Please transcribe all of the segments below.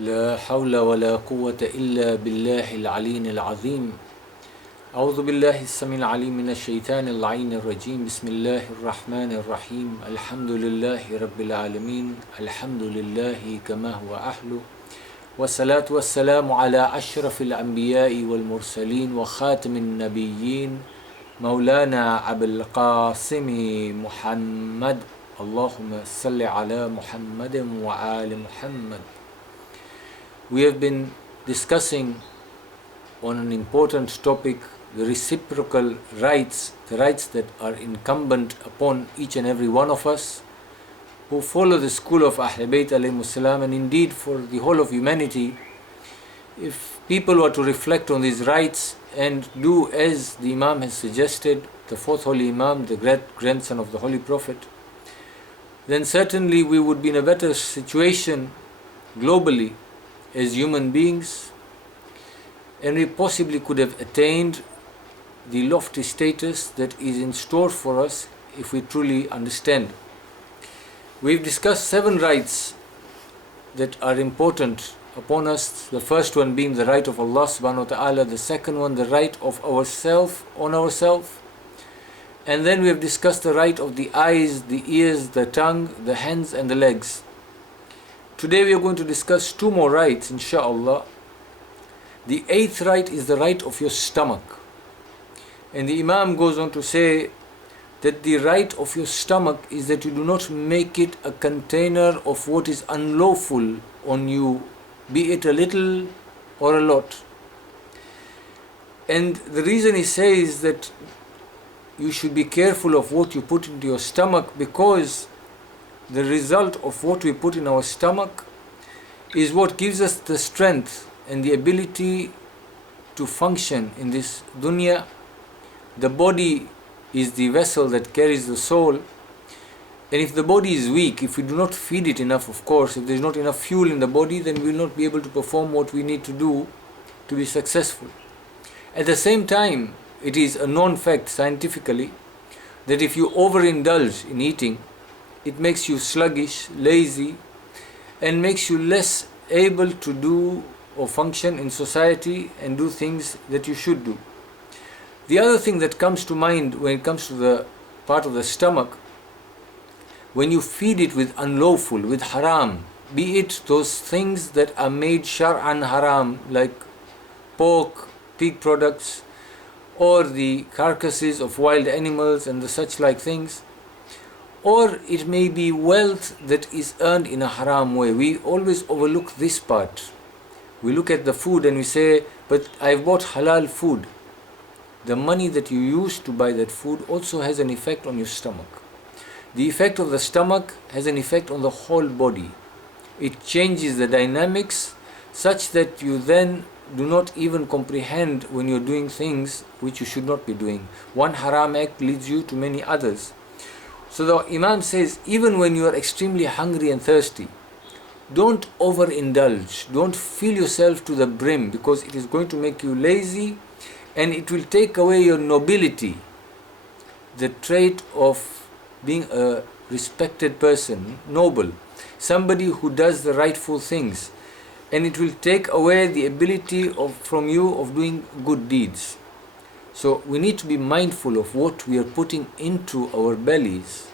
لا حول ولا قوة إلا بالله العلي العظيم. أعوذ بالله السميع العليم من الشيطان اللعين الرجيم. بسم الله الرحمن الرحيم. الحمد لله رب العالمين. الحمد لله كما هو أهله، والصلاة والسلام على أشرف الأنبياء والمرسلين وخاتم النبيين مولانا أبي القاسم محمد. اللهم صل على محمد وآل محمد. We have been discussing on an important topic, the reciprocal rights, the rights that are incumbent upon each and every one of us who follow the school of Ahl Bayt alayhimus salam, and indeed for the whole of humanity. If people were to reflect on these rights and do as the Imam has suggested, the fourth Holy Imam, the great grandson of the Holy Prophet, then certainly we would be in a better situation globally as human beings, and we possibly could have attained the lofty status that is in store for us if we truly understand. We've discussed 7 rights that are important upon us. The first one being the right of Allah SWT, the second one the right of ourself on ourselves, and then we have discussed the right of the eyes, the ears, the tongue, the hands and the legs. Today we are going to discuss 2 more rights, inshaAllah. The 8th right is the right of your stomach. And the Imam goes on to say that the right of your stomach is that you do not make it a container of what is unlawful on you, be it a little or a lot. And the reason he says that you should be careful of what you put into your stomach, because the result of what we put in our stomach is what gives us the strength and the ability to function in this dunya. The body is the vessel that carries the soul, and if the body is weak, if we do not feed it enough, of course, if there is not enough fuel in the body, then we will not be able to perform what we need to do to be successful. At the same time, it is a known fact scientifically that if you overindulge in eating, it makes you sluggish, lazy, and makes you less able to do or function in society and do things that you should do. The other thing that comes to mind when it comes to the part of the stomach, when you feed it with unlawful, with haram, be it those things that are made shar'an haram, like pork, pig products, or the carcasses of wild animals and the such like things, or it may be wealth that is earned in a haram way. We always overlook this part. We look at the food and we say, but I've bought halal food. The money that you use to buy that food also has an effect on your stomach. The effect of the stomach has an effect on the whole body. It changes the dynamics such that you then do not even comprehend when you're doing things which you should not be doing. One haram act leads you to many others. So the Imam says, even when you are extremely hungry and thirsty, don't overindulge, don't fill yourself to the brim, because it is going to make you lazy and it will take away your nobility, the trait of being a respected person, noble, somebody who does the rightful things, and it will take away the ability from you of doing good deeds. So we need to be mindful of what we are putting into our bellies,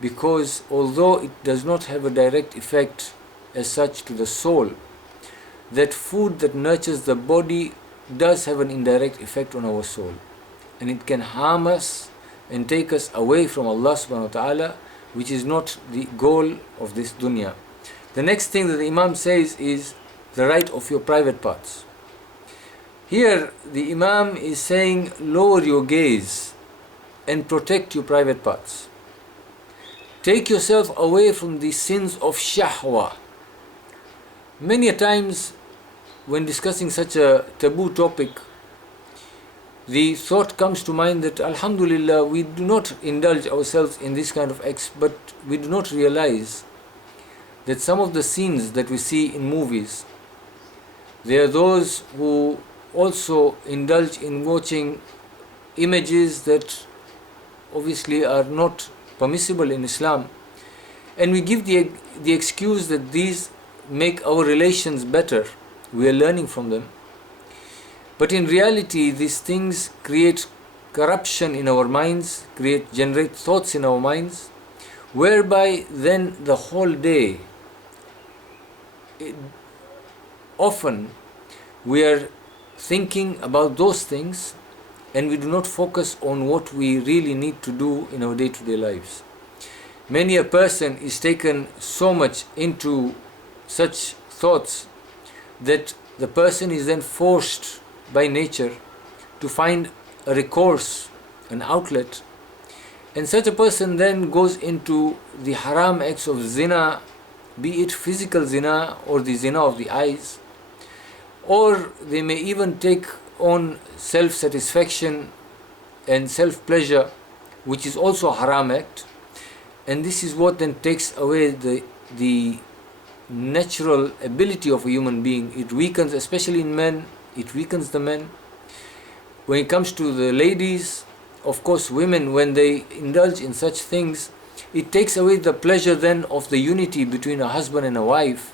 because although it does not have a direct effect as such to the soul, that food that nurtures the body does have an indirect effect on our soul, and it can harm us and take us away from Allah SWT, which is not the goal of this dunya. The next thing that the Imam says is the right of your private parts. Here the Imam is saying, lower your gaze and protect your private parts. Take yourself away from the sins of shahwa. Many a times when discussing such a taboo topic, the thought comes to mind that alhamdulillah, we do not indulge ourselves in this kind of acts, but we do not realize that some of the scenes that we see in movies, there are those who also indulge in watching images that obviously are not permissible in Islam, and we give the excuse that these make our relations better. We are learning from them. But in reality, these things create corruption in our minds, generate thoughts in our minds, whereby then the whole day, often we are thinking about those things and we do not focus on what we really need to do in our day-to-day lives. Many a person is taken so much into such thoughts that the person is then forced by nature to find a recourse, an outlet, and such a person then goes into the haram acts of zina, be it physical zina or the zina of the eyes, or they may even take on self-satisfaction and self-pleasure, which is also a haram act, and this is what then takes away the natural ability of a human being. It weakens, especially in men, it weakens the men. When it comes to the ladies, of course, women, when they indulge in such things, it takes away the pleasure then of the unity between a husband and a wife.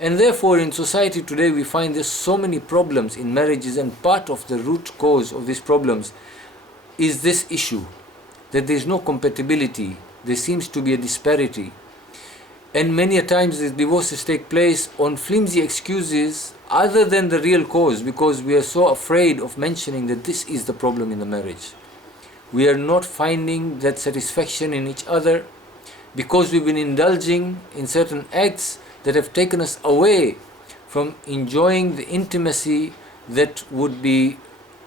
And therefore, in society today, we find there's so many problems in marriages, and part of the root cause of these problems is this issue, that there's no compatibility, there seems to be a disparity. And many a times the divorces take place on flimsy excuses other than the real cause, because we are so afraid of mentioning that this is the problem in the marriage. We are not finding that satisfaction in each other because we've been indulging in certain acts that have taken us away from enjoying the intimacy that would be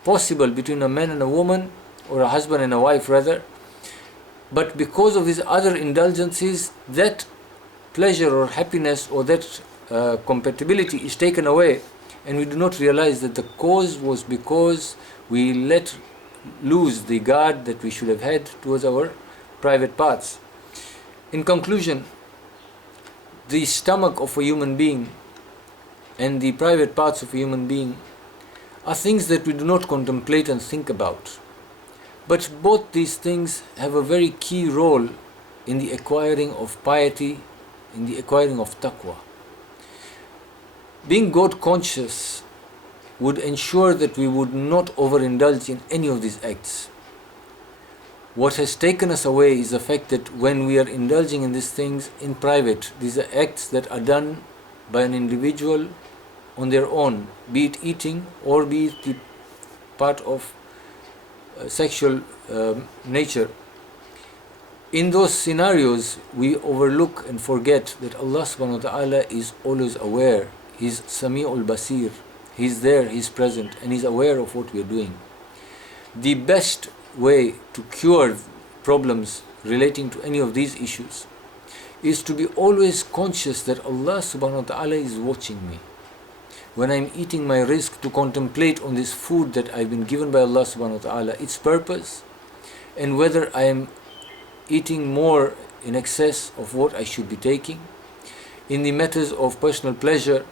possible between a man and a woman, or a husband and a wife rather. But because of these other indulgences, that pleasure or happiness or that compatibility is taken away, and we do not realize that the cause was because we let lose the guard that we should have had towards our private parts. In conclusion, the stomach of a human being and the private parts of a human being are things that we do not contemplate and think about. But both these things have a very key role in the acquiring of piety, in the acquiring of taqwa. Being God conscious would ensure that we would not overindulge in any of these acts. What has taken us away is the fact that when we are indulging in these things in private, these are acts that are done by an individual on their own, be it eating or be it the part of sexual nature. In those scenarios, we overlook and forget that Allah SWT is always aware. He's Sami'ul Basir. He's there, He's present, and He's aware of what we are doing. The best way to cure problems relating to any of these issues is to be always conscious that Allah SWT is watching me. When I'm eating my rizq, to contemplate on this food that I've been given by Allah SWT, its purpose, and whether I am eating more in excess of what I should be taking. In the matters of personal pleasure,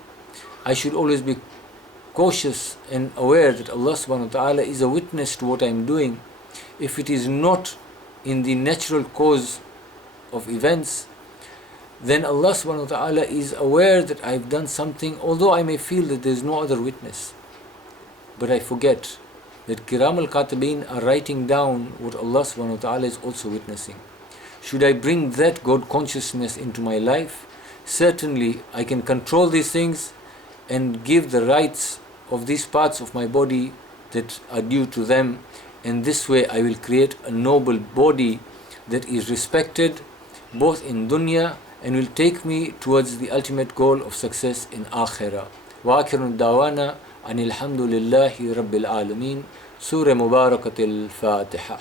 I should always be cautious and aware that Allah SWT is a witness to what I am doing. If it is not in the natural cause of events, then Allah SWT is aware that I have done something, although I may feel that there is no other witness. But I forget that Kiram al-Katibin are writing down what Allah SWT is also witnessing. Should I bring that God consciousness into my life, certainly I can control these things and give the rights of these parts of my body that are due to them, and this way I will create a noble body that is respected both in dunya and will take me towards the ultimate goal of success in akhirah. Wa akhiru dawana anil hamdulillahi rabbil alameen. Surah Mubarakatil Fatiha.